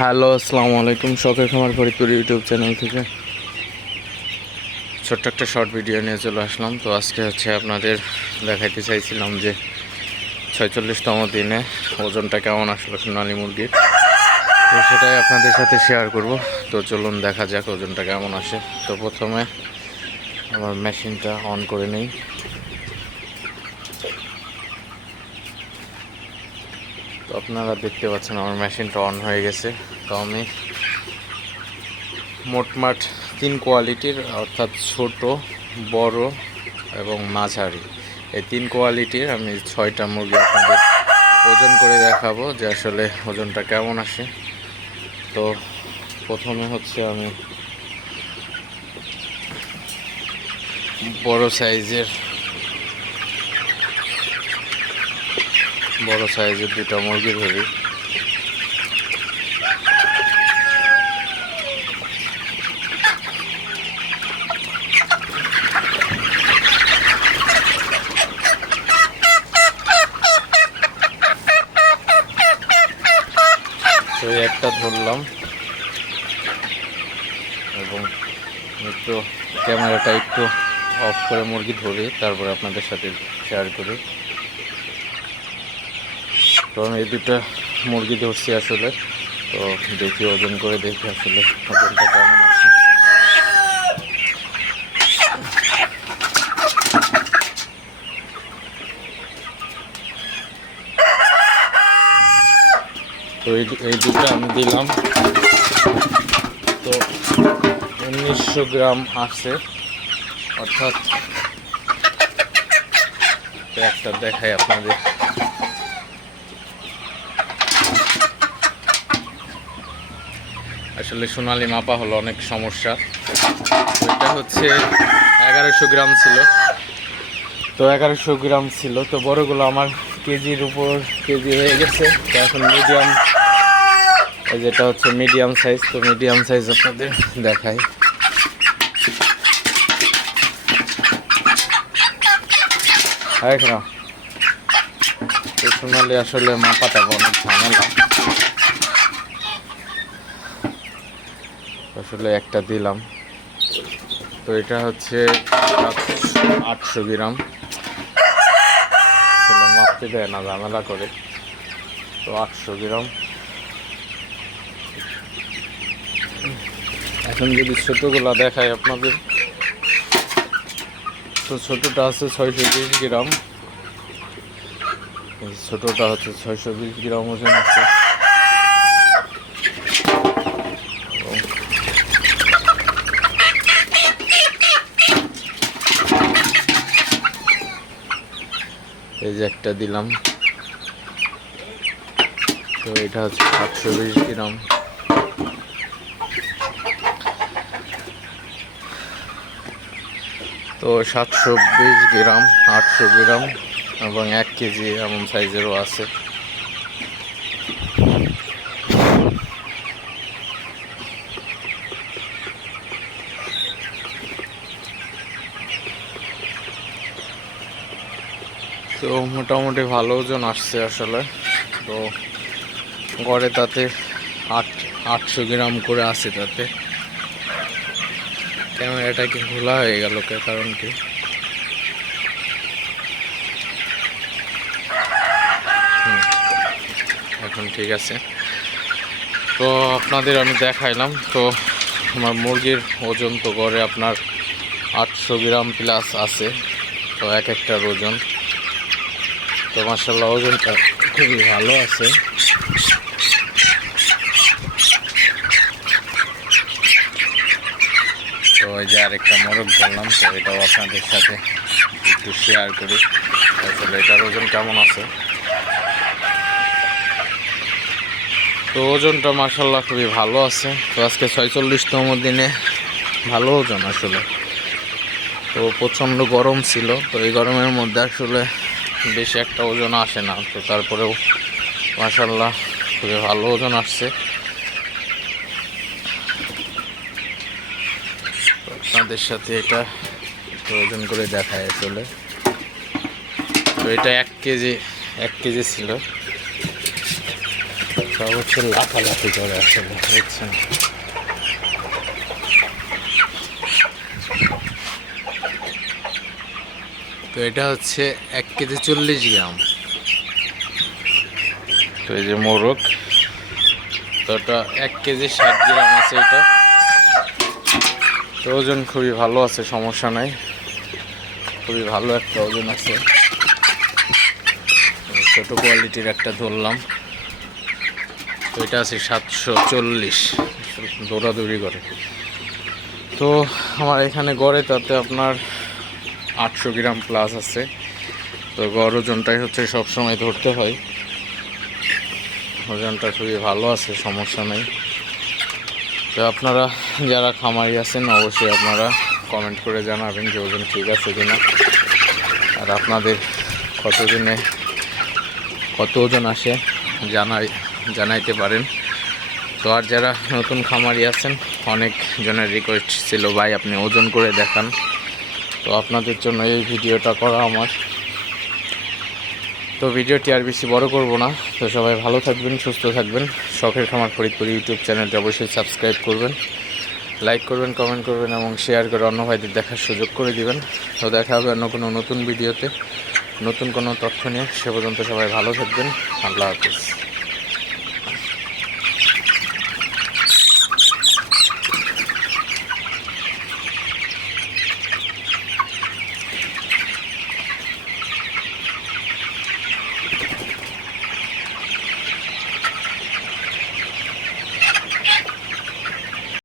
Hello, আসসালামু আলাইকুম। শখের খামার ফরিদপুর ইউটিউব চ্যানেল থেকে। ছোট্ট একটা শর্ট ভিডিও নিয়ে চলে আসলাম। তো আজকে হচ্ছে আপনাদের দেখাইতে চাইছিলাম যে ছয়চল্লিশতম দিনে ওজনটা কেমন আসলো সোনালি মুরগির। তো সেটাই আপনাদের সাথে শেয়ার করব। তো চলুন দেখা যাক ওজনটা কেমন আসে। তো প্রথমে আমার মেশিনটা অন করে নিই। আপনারা দেখতে পাচ্ছেন আমার মেশিনটা অন হয়ে গেছে। তো আমি মোটমাট তিন কোয়ালিটির অর্থাৎ ছোট, বড় এবং মাঝারি। এই তিন কোয়ালিটির আমি ছয়টা মুরগি আপনাদের ওজন করে দেখাবো যে আসলে ওজনটা কেমন আসে। তো প্রথমে হচ্ছে আমি বড় সাইজের বড় সাইজের দুটা মুরগি ধরি। একটা ধরলাম। এবং একটু ক্যামেরাটা একটু অফ করে মুরগি ধরি, তারপরে আপনাদের সাথে শেয়ার করি। আমি এই দুটা মুরগি ধরছি আসলে। তো দেখি ওজন করে দেখি আসলে ওজনটা কেমন তো এই দুটো আমি দিলাম। তো উনিশশো গ্রাম আছে। অর্থাৎ একটা দেখাই আপনাদের। আসলে সোনালি মাপা হলো অনেক সমস্যা। এটা হচ্ছে এগারোশো গ্রাম ছিল। তো এগারোশো গ্রাম ছিল। তো বড়গুলো আমার কেজির উপর কেজি হয়ে গেছে। তো এখন মিডিয়াম যেটা হচ্ছে মিডিয়াম সাইজ তো মিডিয়াম সাইজ আপনাদের দেখাই। সোনালি আসলে মাপাটা অনেক ঝামেলা। আসলে একটা দিলাম। তো এটা হচ্ছে আটশো গ্রাম। মাপতে দেয় না, ঝামেলা করে। তো আটশো গ্রাম। এখন যদি ছোটোগুলা দেখায় আপনাদের, তো ছোটোটা আছে ছয়শো বিশ গ্রাম। ছোটোটা হচ্ছে ছয়শো বিশ গ্রাম ওজন আছে। এই যে একটা দিলাম। তো এটা হচ্ছে সাতশো বিশ গ্রাম। তো সাতশো বিশ গ্রাম, আটশো গ্রাম এবং এক কেজি এমন সাইজেরও আছে। তো মোটামুটি ভালো ওজন আসছে আসলে। তো গড়ে তাতে আট, আটশো গ্রাম করে আছে তাতে। ক্যামেরাটা কি খোলা হয়ে গেল কে? কারণ কি? এখন ঠিক আছে। তো আপনাদের আমি দেখাইলাম, তো আমার মুরগির ওজন তো গড়ে আপনার আটশো গ্রাম প্লাস আছে। তো এক একটার ওজন। তো মার্শাল্লাহ ওজনটা খুবই ভালো আছে। তো ওই যে আরেকটা মোরগ ধরলাম, তো এটাও আপনাদের সাথে একটু শেয়ার করি। আসলে এটার ওজন কেমন আছে? তো ওজনটা মার্শাল্লাহ খুবই ভালো আছে। তো আজকে ছয়চল্লিশতম দিনে ভালো ওজন আসলে। তো প্রচণ্ড গরম ছিল, তো এই গরমের মধ্যে আসলে বেশি একটা ওজন আসে না, তো তারপরেও মার্শাল্লাহ খুবই ভালো ওজন আসছে। আপনাদের সাথে এটা ওজন করে দেখায় আসলে। তো এটা এক কেজি এক কেজি ছিল। সব হচ্ছে লাফালাফি করে আসলে বুঝছেন তো এটা হচ্ছে এক কেজি চল্লিশ গ্রাম। তো এই যে মোরগ, তো এটা এক কেজি ষাট গ্রাম আছে এটা। তো ওজন খুবই ভালো আছে, সমস্যা নাই। খুবই ভালো একটা ওজন আছে। ছোট কোয়ালিটির একটা ধরলাম। তো এটা আছে সাতশো চল্লিশ, দৌড়াদৌড়ি করে। তো আমার এখানে গড়ে তাতে আপনার আটশো গ্রাম প্লাস আছে। তো গড় ওজনটাই হচ্ছে সবসময় ধরতে হয়। ওজনটা খুবই ভালো আছে, সমস্যা নেই। তো আপনারা যারা খামারি আছেন, অবশ্যই আপনারা কমেন্ট করে জানাবেন যে ওজন ঠিক আছে কিনা। আর আপনাদের কত দিনে কত ওজন আসে জানাই, জানাইতে পারেন। তো আর যারা নতুন খামারি আছেন, অনেক জনের রিকোয়েস্ট ছিল, ভাই, আপনি ওজন করে দেখান। তো আপনাদের জন্য এই ভিডিওটা করা আমার। তো ভিডিওটি আর বেশি বড় করব না। তো সবাই ভালো থাকবেন, সুস্থ থাকবেন। শখের খামার ফরিদপুর ইউটিউব চ্যানেলটি অবশ্যই সাবস্ক্রাইব করবেন, লাইক করবেন, কমেন্ট করবেন এবং শেয়ার করে অন্য ভাইদের দেখার সুযোগ করে দিবেন। তো দেখা হবে অন্য কোনো নতুন ভিডিওতে। নতুন কোনো তথ্য নিয়ে সে পর্যন্ত সবাই ভালো থাকবেন। আল্লাহ হাফিজ।